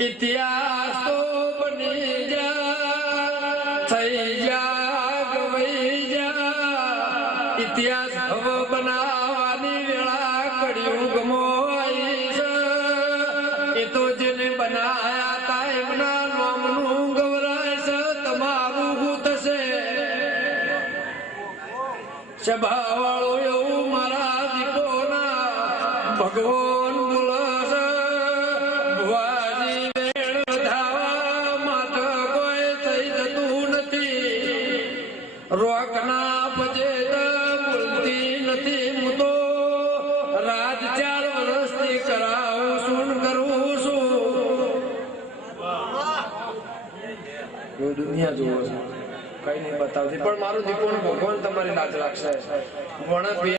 ઇતિહાસ તો બની જા થઈ જા ગવાઈ જા ઇતિહાસ હવે બનાવવાની વેળા કળિયુગમો આવી છે એ તો જેને બનાયા તા એમના નામનું ગૌરાય છે તમારું હું થશે સભાવાળો એવું મારા દીપોના ભગવાન બોલશે રોકના પજે બોલતી નથી હું તો રાજ 4 વર્ષથી કરાવું છું કરું છું દુનિયા જોવો છે કઈ નહીં બતાવતી પણ મારું દીકરો ભગવાન તમારી લાજ રાખશે